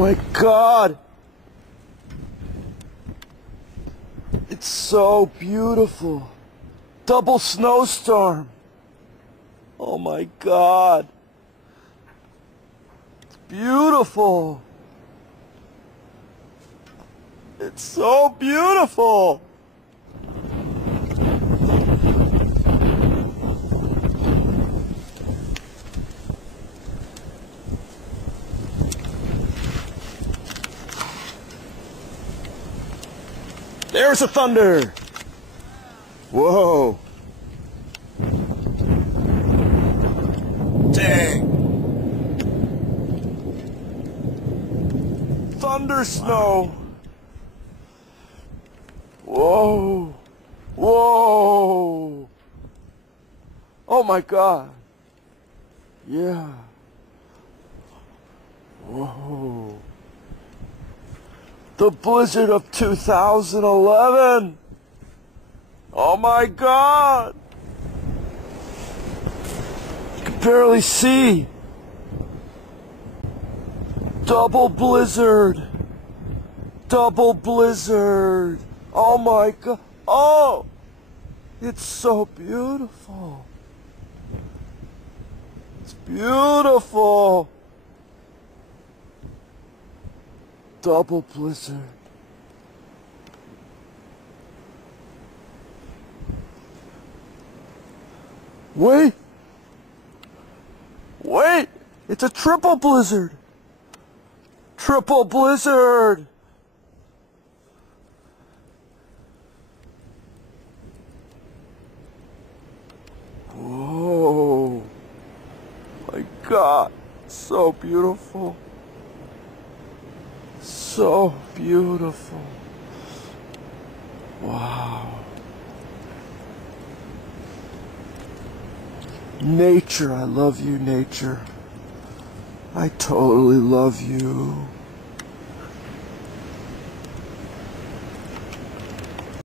my God! It's so beautiful. Double snowstorm. Oh my God. It's beautiful. It's so beautiful. There's the thunder. Whoa. Dang. Thunder snow. Whoa. Whoa. Oh my God. Yeah. Whoa. The blizzard of 2011. Oh my God. You can barely see. Double blizzard. Double blizzard. Oh my God. Oh, it's so beautiful. It's beautiful. Double blizzard. Wait. Wait. It's a triple blizzard. Triple blizzard. Whoa. My God. So beautiful. So beautiful. Wow. Nature, I love you, nature. I totally love you.